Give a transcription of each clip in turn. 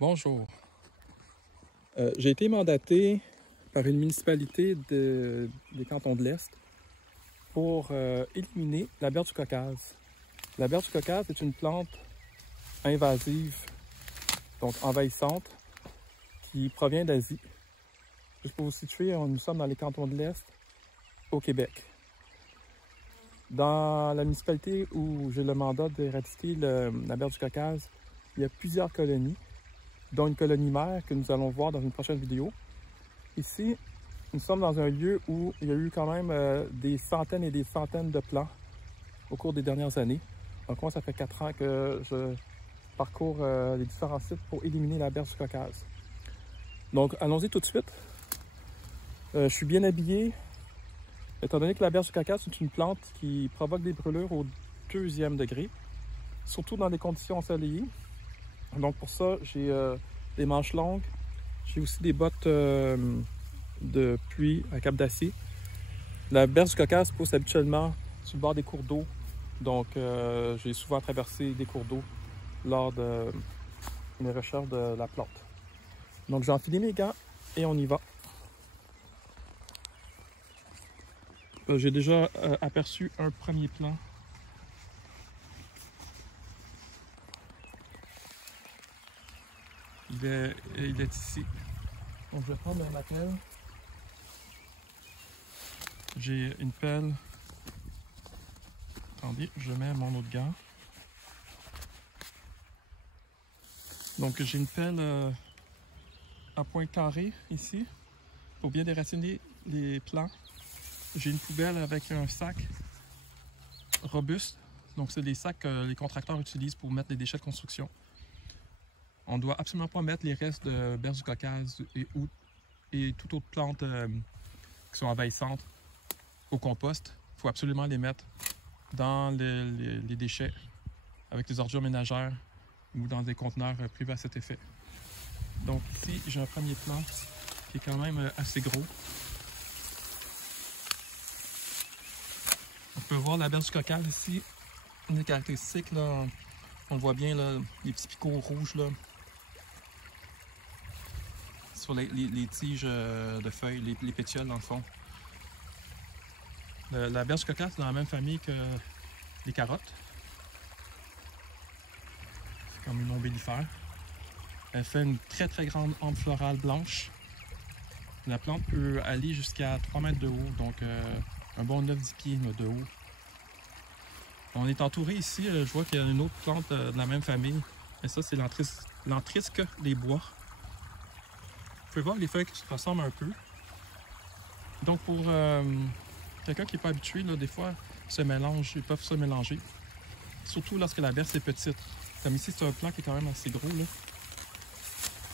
Bonjour. J'ai été mandaté par une municipalité des cantons de l'Est pour éliminer la berre du Caucase. La berre du Caucase est une plante invasive, donc envahissante, qui provient d'Asie. Juste pour vous situer, nous sommes dans les cantons de l'Est, au Québec. Dans la municipalité où j'ai le mandat d'éradiquer la berre du Caucase, il y a plusieurs colonies, dont une colonie mère que nous allons voir dans une prochaine vidéo. Ici, nous sommes dans un lieu où il y a eu quand même des centaines et des centaines de plants au cours des dernières années. Donc moi, ça fait 4 ans que je parcours les différents sites pour éliminer la berre du Caucase. Donc allons-y tout de suite. Je suis bien habillé, étant donné que la berre du Caucase est une plante qui provoque des brûlures au 2e degré, surtout dans des conditions ensoleillées. Donc pour ça, j'ai des manches longues, j'ai aussi des bottes de pluie à cape d'acier. La berre du Caucase pousse habituellement sur le bord des cours d'eau, donc j'ai souvent traversé des cours d'eau lors de mes recherches de la plante. Donc j'ai enfilé mes gants et on y va. J'ai déjà aperçu un premier plant. Il est ici. Donc je vais prendre ma pelle. J'ai une pelle. Attendez, je mets mon autre gant. Donc j'ai une pelle à point carré ici pour bien déraciner les plants. J'ai une poubelle avec un sac robuste. Donc c'est des sacs que les contracteurs utilisent pour mettre des déchets de construction. On ne doit absolument pas mettre les restes de berre du Caucase et toute autre plante qui sont envahissantes au compost. Il faut absolument les mettre dans les déchets avec des ordures ménagères ou dans des conteneurs privés à cet effet. Donc ici, j'ai un premier plant qui est quand même assez gros. On peut voir la berre du Caucase ici. Une des caractéristiques, là, on le voit bien, là, les petits picots rouges là, sur les tiges de feuilles, les pétioles dans le fond. La berre du Caucase est dans la même famille que les carottes. C'est comme une ombellifère. Elle fait une très très grande hampe florale blanche. La plante peut aller jusqu'à 3 mètres de haut, donc un bon 9-10 pieds de haut. On est entouré ici, je vois qu'il y a une autre plante de la même famille. Et ça, c'est l'entrisque des bois. Vous pouvez voir les feuilles qui se ressemblent un peu. Donc pour quelqu'un qui n'est pas habitué, là, des fois, ils peuvent se mélanger. Surtout lorsque la berce est petite. Comme ici, c'est un plant qui est quand même assez gros, là.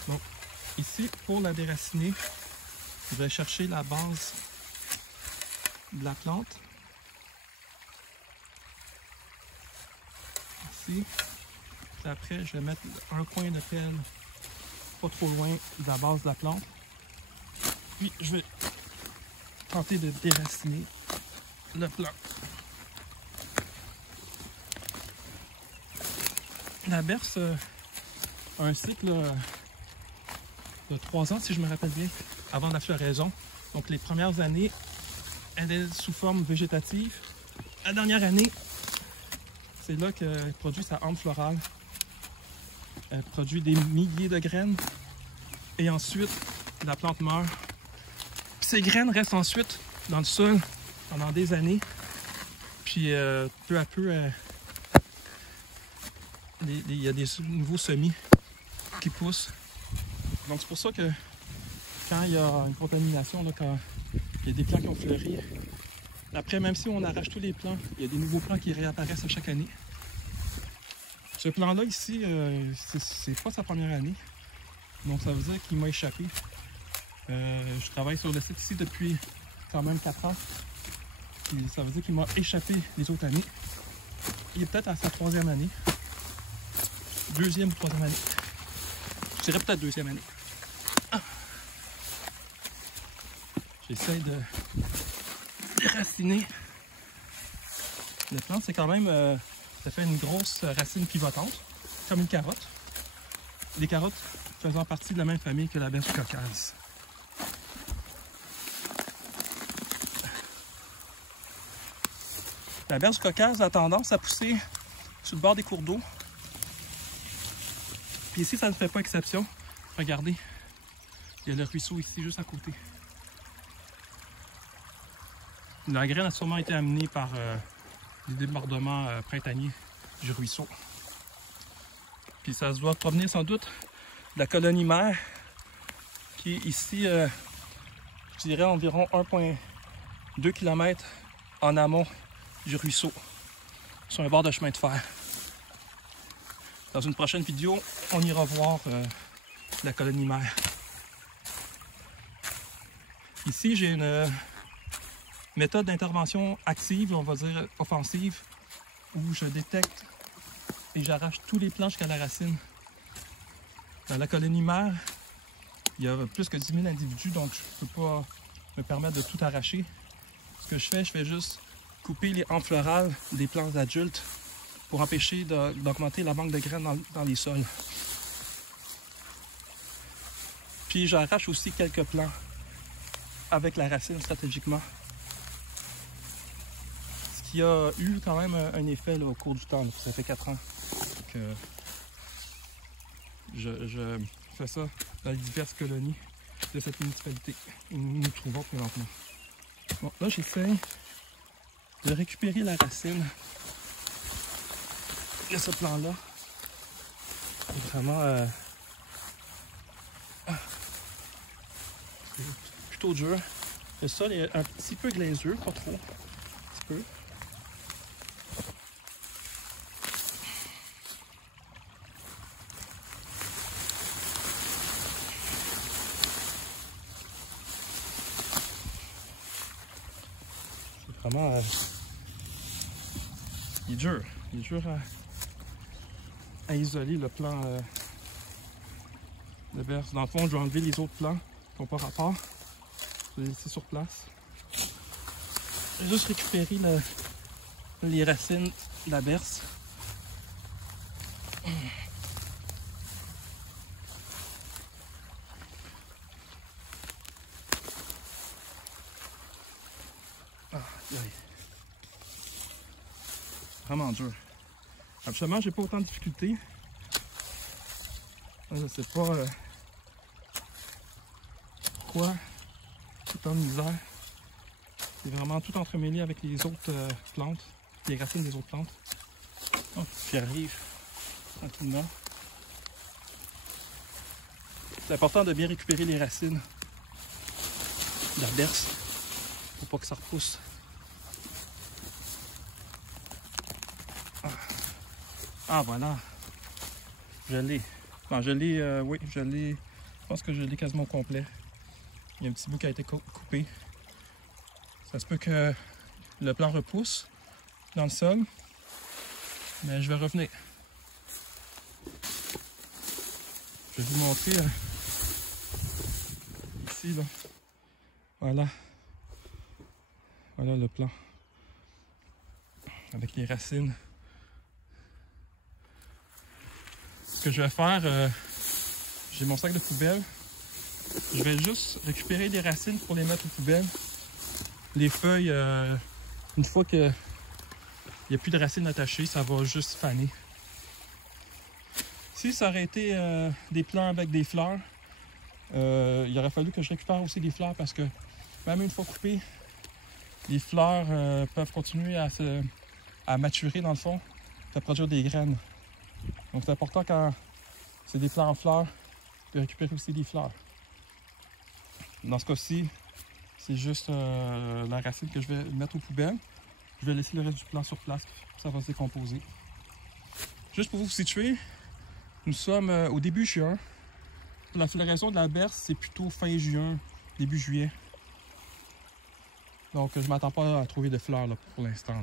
Donc, ici, pour la déraciner, je vais chercher la base de la plante. Ici. Puis après, je vais mettre un coin de pelle pas trop loin de la base de la plante. Puis, je vais tenter de déraciner le plant. La berce a un cycle de 3 ans, si je me rappelle bien, avant la floraison. Donc les premières années, elle est sous forme végétative. La dernière année, c'est là qu'elle produit sa hampe florale. Elle produit des milliers de graines. Et ensuite, la plante meurt. Puis ces graines restent ensuite dans le sol pendant des années. Puis peu à peu, il y a des nouveaux semis qui poussent. Donc c'est pour ça que quand il y a une contamination, là, quand il y a des plants qui ont fleuri, après, même si on arrache tous les plants, il y a des nouveaux plants qui réapparaissent à chaque année. Ce plant-là ici, c'est pas sa première année. Donc ça veut dire qu'il m'a échappé. Je travaille sur le site ici depuis quand même 4 ans. Et ça veut dire qu'il m'a échappé les autres années. Il est peut-être à sa 3e année. 2e ou 3e année. Je dirais peut-être 2e année. Ah. J'essaie de déraciner. La plante, c'est quand même... ça fait une grosse racine pivotante, comme une carotte. Les carottes faisant partie de la même famille que la berce du Caucase. La berce du Caucase a tendance à pousser sur le bord des cours d'eau. Puis ici, ça ne fait pas exception. Regardez, il y a le ruisseau ici, juste à côté. La graine a sûrement été amenée par les débordements printaniers du ruisseau. Puis ça se doit provenir sans doute de la colonie mère, qui est ici, je dirais, environ 1,2 km en amont du ruisseau, sur un bord de chemin de fer. Dans une prochaine vidéo, on ira voir la colonie mère. Ici, j'ai une méthode d'intervention active, on va dire offensive, où je détecte et j'arrache tous les plants jusqu'à la racine. Dans la colonie mère, il y a plus que 10 000 individus, donc je ne peux pas me permettre de tout arracher. Ce que je fais juste couper les hampes florales des plantes adultes pour empêcher d'augmenter la banque de graines dans les sols. Puis j'arrache aussi quelques plants avec la racine stratégiquement. Ce qui a eu quand même un effet là, au cours du temps. Là. Ça fait 4 ans que je fais ça dans les diverses colonies de cette municipalité où nous nous trouvons présentement. Bon, là j'essaie de récupérer la racine de ce plant-là. C'est vraiment plutôt dur. Le sol est un petit peu glaiseux, pas trop. Un petit peu. C'est vraiment... il est dur. Il est dur à isoler le plan de berce. Dans le fond, je vais enlever les autres plants qui n'ont pas rapport. Je vais les laisser sur place. Je vais juste récupérer les racines de la berce. Vraiment dur. Absolument, j'ai pas autant de difficultés. Je sais pas pourquoi autant de misère. C'est vraiment tout entremêlé avec les autres plantes, les racines des autres plantes. Oh, j'y arrive tranquillement. C'est important de bien récupérer les racines de la berce pour pas que ça repousse. Ah voilà, je l'ai. Non, je l'ai, oui, je l'ai. Je pense que je l'ai quasiment au complet. Il y a un petit bout qui a été coupé. Ça se peut que le plant repousse dans le sol, mais je vais revenir. Je vais vous montrer ici, là. Voilà. Voilà le plant. Avec les racines. Ce que je vais faire, j'ai mon sac de poubelle. Je vais juste récupérer les racines pour les mettre aux poubelles. Les feuilles, une fois qu'il n'y a plus de racines attachées, ça va juste faner. Si ça aurait été des plants avec des fleurs, il aurait fallu que je récupère aussi des fleurs parce que même une fois coupées, les fleurs peuvent continuer à maturer dans le fond, à produire des graines. Donc c'est important quand c'est des plants en fleurs de récupérer aussi des fleurs. Dans ce cas-ci, c'est juste la racine que je vais mettre aux poubelles. Je vais laisser le reste du plant sur place, ça va se décomposer. Juste pour vous situer, nous sommes au début juin. La floraison de la berce, c'est plutôt fin juin, début juillet. Donc je ne m'attends pas à trouver de fleurs là, pour l'instant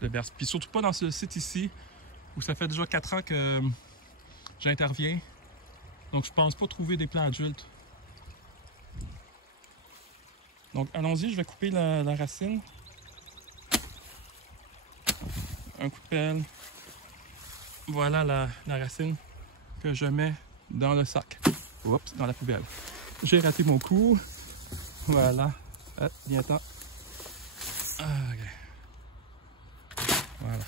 de berce. Puis surtout pas dans ce site ici, où ça fait déjà 4 ans que j'interviens. Donc je pense pas trouver des plants adultes. Donc allons-y, je vais couper la racine. Un coup de pelle. Voilà la racine que je mets dans le sac. Oups, dans la poubelle. J'ai raté mon coup. Voilà. Viens-t'en. Ok. Voilà.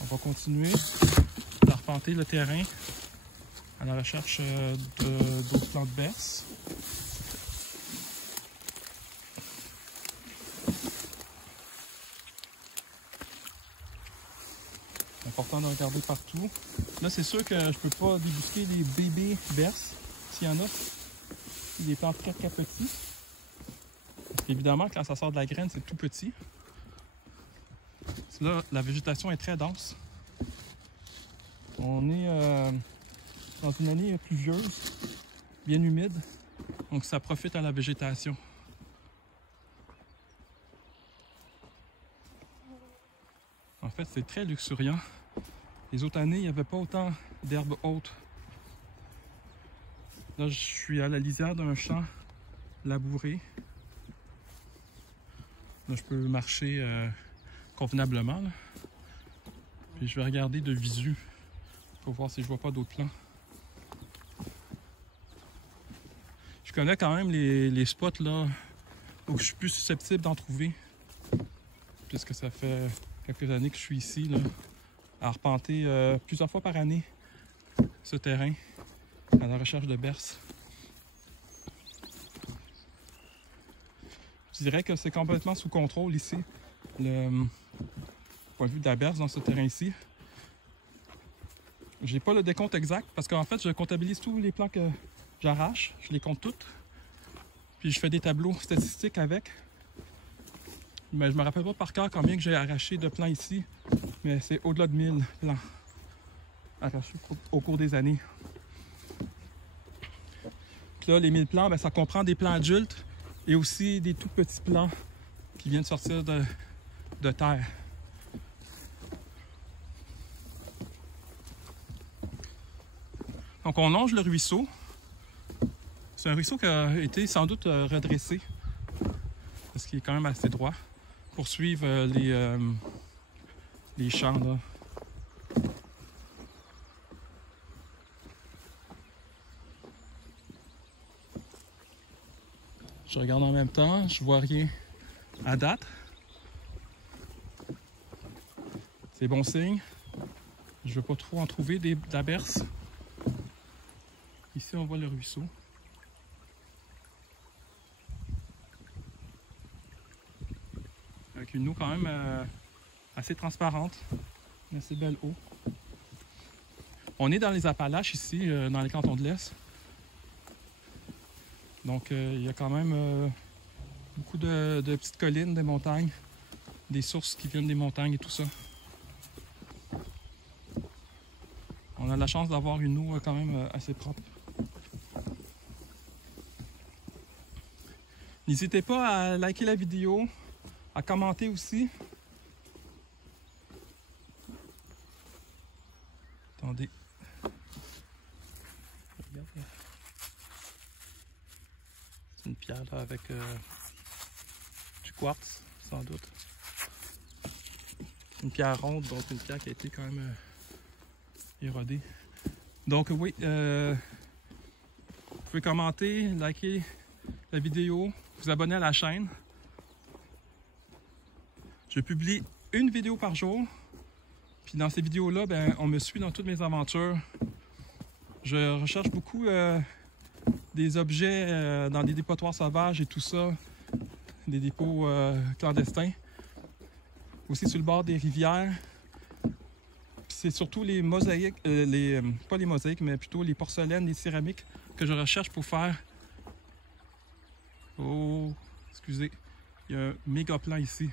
On va continuer d'arpenter le terrain à la recherche d'autres plantes berces. C'est important de regarder partout. Là, c'est sûr que je peux pas débusquer les bébés berces, s'il y en a. Des plantes très très petits. Évidemment, quand ça sort de la graine, c'est tout petit. Là, la végétation est très dense. On est dans une année pluvieuse, bien humide, donc ça profite à la végétation. En fait, c'est très luxuriant. Les autres années, il n'y avait pas autant d'herbes hautes. Là, je suis à la lisière d'un champ labouré. Là, je peux marcher convenablement. Là. Puis je vais regarder de visu pour voir si je vois pas d'autres plants. Je connais quand même les spots là où je suis plus susceptible d'en trouver. Puisque ça fait quelques années que je suis ici là, à arpenter plusieurs fois par année ce terrain à la recherche de berces. Je dirais que c'est complètement sous contrôle ici, le point de vue de la berce dans ce terrain ici. J'ai pas le décompte exact parce qu'en fait je comptabilise tous les plants que j'arrache, je les compte toutes. Puis je fais des tableaux statistiques avec. Mais je me rappelle pas par cœur combien que j'ai arraché de plants ici, mais c'est au-delà de 1000 plants arrachés au cours des années. Puis là, les 1000 plants, ben, ça comprend des plants adultes et aussi des tout petits plants qui viennent sortir de terre. Donc on longe le ruisseau. C'est un ruisseau qui a été sans doute redressé parce qu'il est quand même assez droit pour suivre les champs là. Je regarde en même temps, je vois rien à date. C'est bon signe. Je ne veux pas trop en trouver de la berce. Ici, on voit le ruisseau. Avec une eau quand même assez transparente. Une assez belle eau. On est dans les Appalaches ici, dans les cantons de l'Est. Donc, il y a quand même beaucoup de petites collines, des montagnes, des sources qui viennent des montagnes et tout ça. On a la chance d'avoir une eau quand même assez propre. N'hésitez pas à liker la vidéo, à commenter aussi. Attendez. C'est une pierre là avec du quartz, sans doute. Une pierre ronde, donc une pierre qui a été quand même érodée. Donc oui, vous pouvez commenter, liker la vidéo, vous abonner à la chaîne. Je publie une vidéo par jour. Puis dans ces vidéos-là, ben, on me suit dans toutes mes aventures. Je recherche beaucoup des objets dans des dépotoirs sauvages et tout ça. Des dépôts clandestins. Aussi sur le bord des rivières. C'est surtout les mosaïques, pas les mosaïques, mais plutôt les porcelaines, les céramiques que je recherche pour faire. Oh, excusez, il y a un méga plan ici.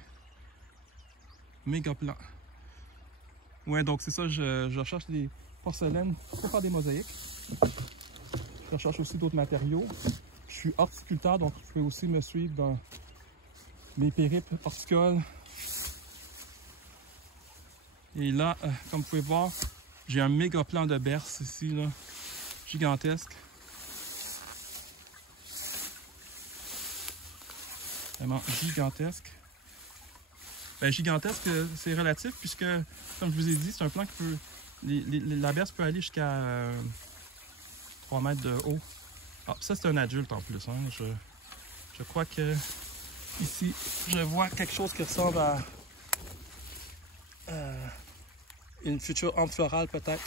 Méga plan. Ouais, donc c'est ça, je recherche des porcelaines pour faire des mosaïques. Je recherche aussi d'autres matériaux. Je suis horticulteur, donc vous pouvez aussi me suivre dans mes périples horticoles. Et là, comme vous pouvez voir, j'ai un méga plan de berce ici, là, gigantesque. Vraiment gigantesque. Ben, gigantesque, c'est relatif puisque, comme je vous ai dit, c'est un plant qui peut... la berce peut aller jusqu'à 3 mètres de haut. Ah, ça, c'est un adulte en plus. Hein. Je crois que ici, je vois quelque chose qui ressemble à une future hampe florale peut-être.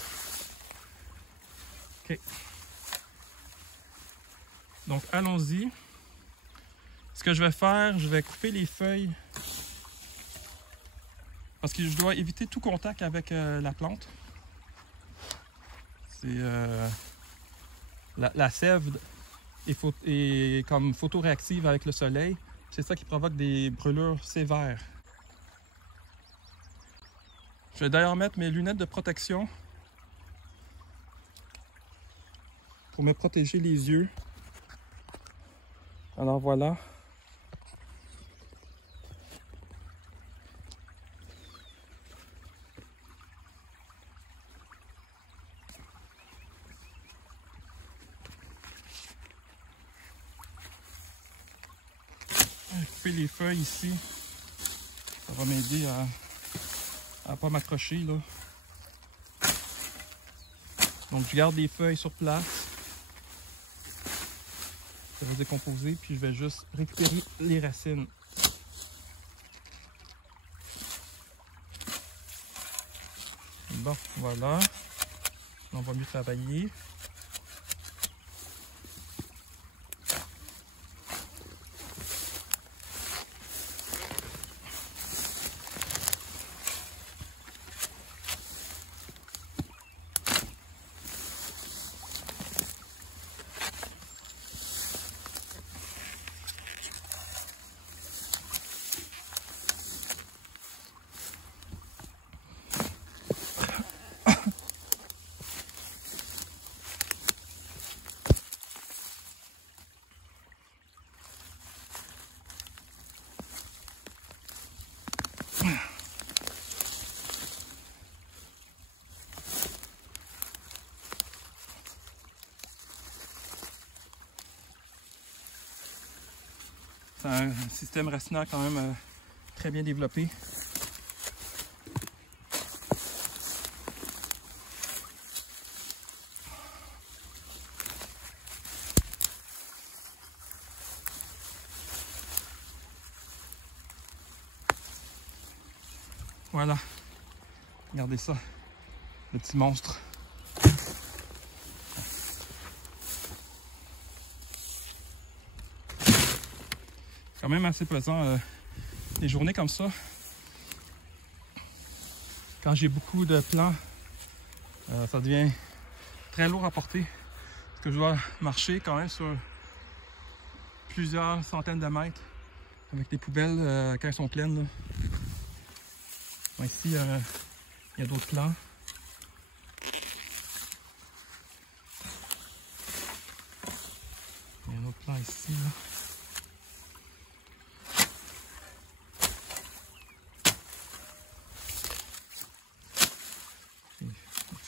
OK. Donc, allons-y. Ce que je vais faire, je vais couper les feuilles parce que je dois éviter tout contact avec la plante. C'est la sève est comme photoréactive avec le soleil. C'est ça qui provoque des brûlures sévères. Je vais d'ailleurs mettre mes lunettes de protection pour me protéger les yeux. Alors voilà. Couper les feuilles ici, ça va m'aider à ne pas m'accrocher là. Donc je garde les feuilles sur place. Ça va décomposer, puis je vais juste récupérer les racines. Bon, voilà. On va mieux travailler. C'est un système racinaire quand même très bien développé. Voilà, regardez ça, le petit monstre. Quand même assez pesant, des journées comme ça. Quand j'ai beaucoup de plants, ça devient très lourd à porter. Parce que je dois marcher quand même sur plusieurs centaines de mètres avec des poubelles quand elles sont pleines. Là. Bon, ici, il y a d'autres plants. Il y a un autre plant ici. Là.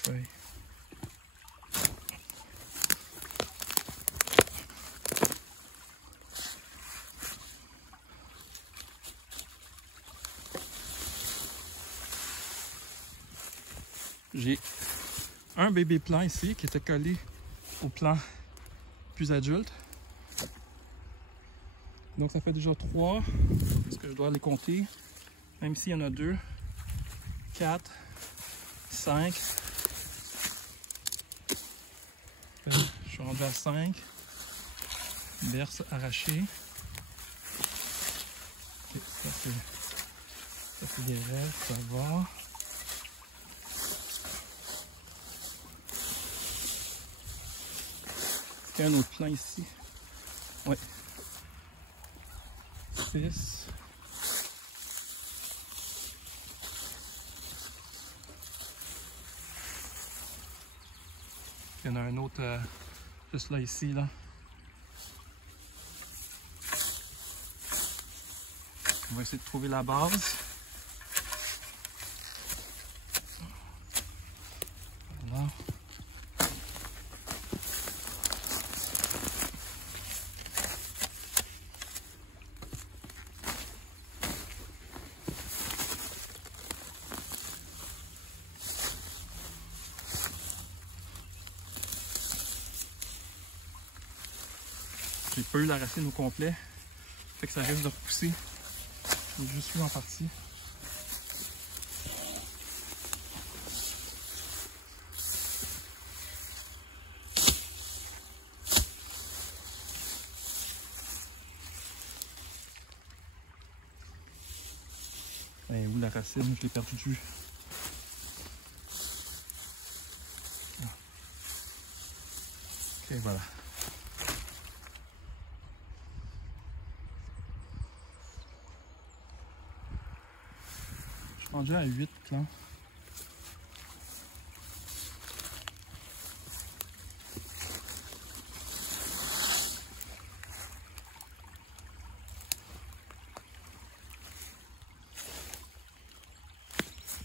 Feuilles. J'ai un bébé plant ici qui était collé au plant plus adulte. Donc ça fait déjà 3. Est-ce que je dois les compter? Même s'il y en a 2, 4, 5. Je suis rendu à 5. Berce arrachée. Okay, ça c'est des restes, ça va. Il y a un autre plant ici. Ouais. 6. Il y en a un autre juste là, ici, là. On va essayer de trouver la base. Voilà. pas eu la racine au complet. Fait que ça risque de repousser. J'ai juste eu en partie. Et où la racine? Je l'ai perdu de vue. Ok, voilà. Je suis rendu à 8 plants.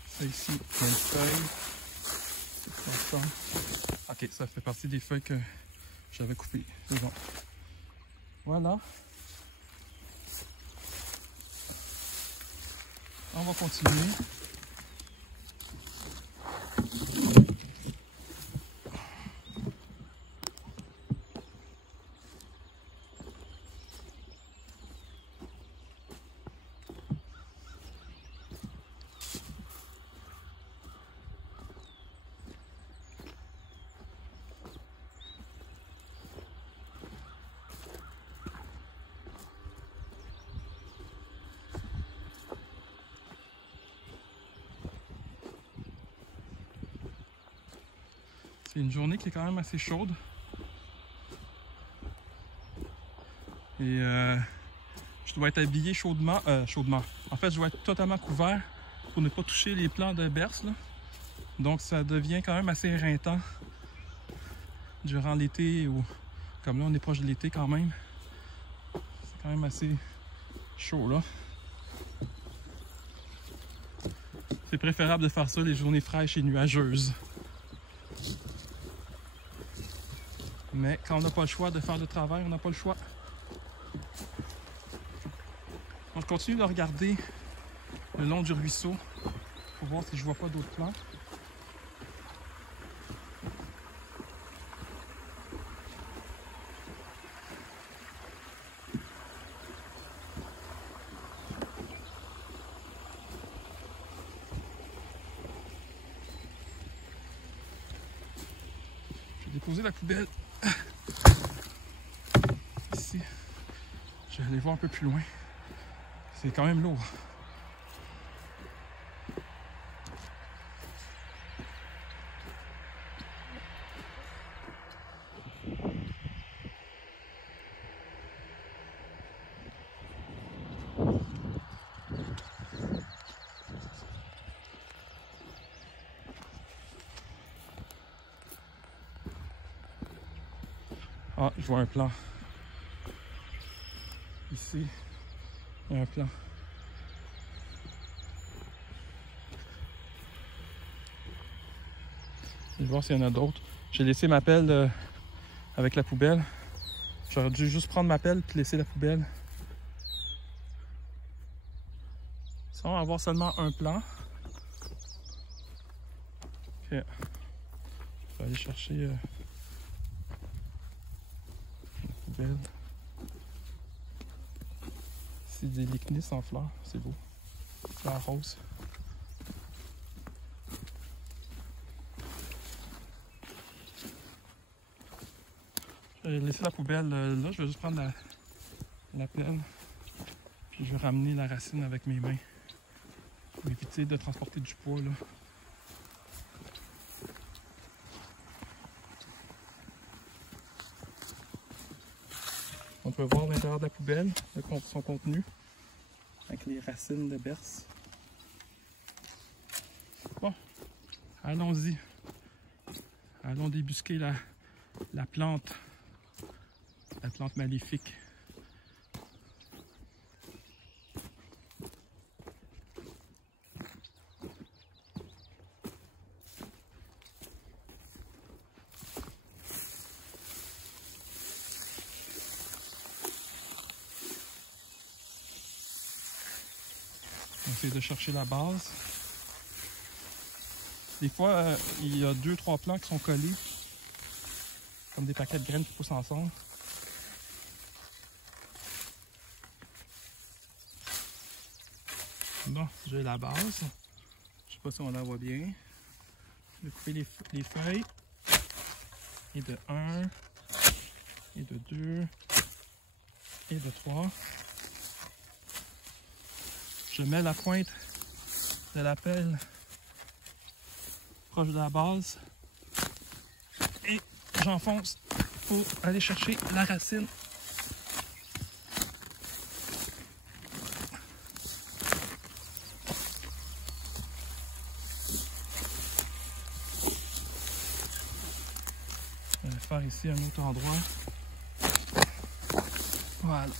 Ça ici, il y a une feuille. C'est ça. Ok, ça fait partie des feuilles que j'avais coupées. C'est bon. Voilà. On va continuer. C'est une journée qui est quand même assez chaude. Et je dois être habillé chaudement. En fait, je dois être totalement couvert pour ne pas toucher les plants de berce, là. Donc ça devient quand même assez éreintant durant l'été, ou comme là on est proche de l'été quand même. C'est quand même assez chaud là. C'est préférable de faire ça les journées fraîches et nuageuses. Mais quand on n'a pas le choix de faire le travail, on n'a pas le choix. Donc je continue de regarder le long du ruisseau pour voir si je vois pas d'autres plants. Je vais déposer la poubelle ici. Je vais aller voir un peu plus loin. C'est quand même lourd. Ah, je vois un plant. Ici, il y a un plant. Je vais voir s'il y en a d'autres. J'ai laissé ma pelle avec la poubelle. J'aurais dû juste prendre ma pelle et laisser la poubelle. Ça va avoir seulement un plant. Ok. Je vais aller chercher la poubelle. C'est des lychnis en fleurs, c'est beau. Fleurs roses. Je vais laisser la poubelle là, je vais juste prendre la pelle. Puis je vais ramener la racine avec mes mains. Pour éviter de transporter du poids là. On peut voir l'intérieur de la poubelle, son contenu, avec les racines de berce. Bon, allons-y. Allons débusquer la plante maléfique. On essaie de chercher la base. Des fois, il y a 2-3 plants qui sont collés, comme des paquets de graines qui poussent ensemble. Bon, j'ai la base. Je sais pas si on la voit bien. Je vais couper les feuilles. Et de 1, et de 2, et de 3. Je mets la pointe de la pelle proche de la base. Et j'enfonce pour aller chercher la racine. Je vais faire ici un autre endroit. Voilà.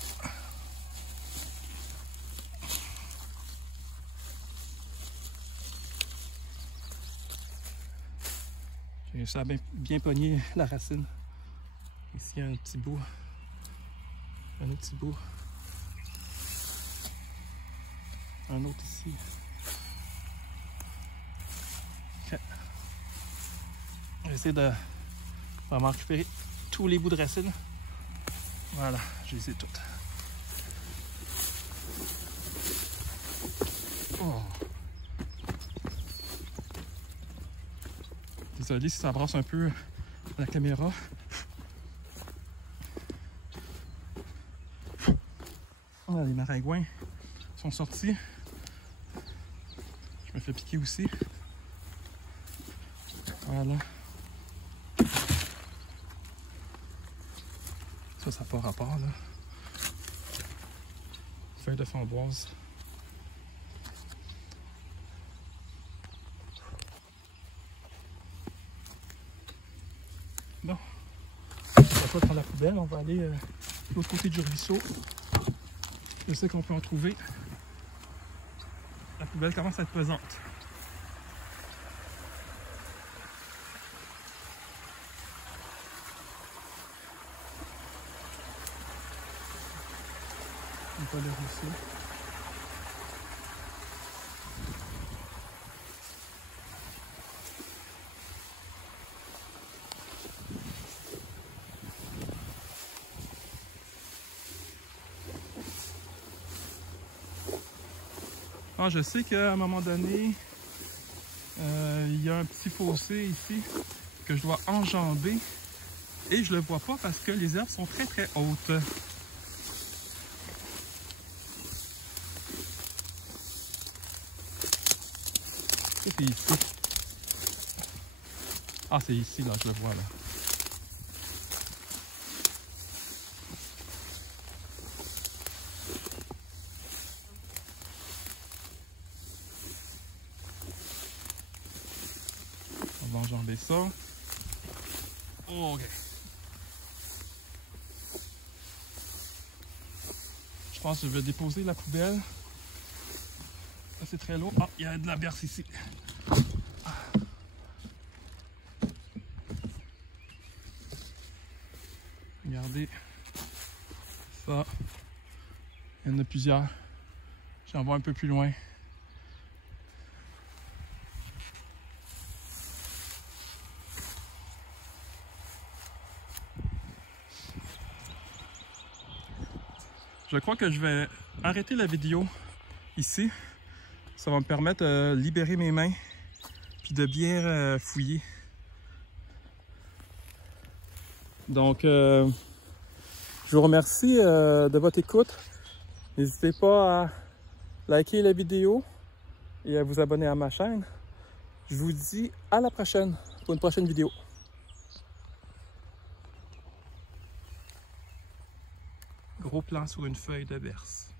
J'ai réussi à bien pogner la racine. Ici, il y a un petit bout. Un autre petit bout. Un autre ici. Okay. Je vais essayer de vraiment récupérer tous les bouts de racine. Voilà, je les ai toutes. Oh. Désolé si ça brasse un peu la caméra. Voilà, les maringouins sont sortis. Je me fais piquer aussi. Voilà. Ça n'a pas rapport là. Feuille de framboise. Bon. On va pas prendre la poubelle, on va aller de l'autre côté du ruisseau. Je sais qu'on peut en trouver. La poubelle commence à être pesante. On va le ruisseau. Ah, je sais qu'à un moment donné, il y a un petit fossé ici que je dois enjamber et je le vois pas parce que les herbes sont très très hautes. Ça c'est ici. Ah, c'est ici là, je le vois là. On va enjamber ça. Ok. Je pense que je vais déposer la poubelle. Ça c'est très lourd. Ah, il y a de la berce ici. Regardez. Ça. Il y en a plusieurs. J'en vois un peu plus loin. Je crois que je vais arrêter la vidéo ici. Ça va me permettre de libérer mes mains puis de bien fouiller. Donc, je vous remercie de votre écoute. N'hésitez pas à liker la vidéo et à vous abonner à ma chaîne. Je vous dis à la prochaine pour une prochaine vidéo. Gros plan sur une feuille de berce.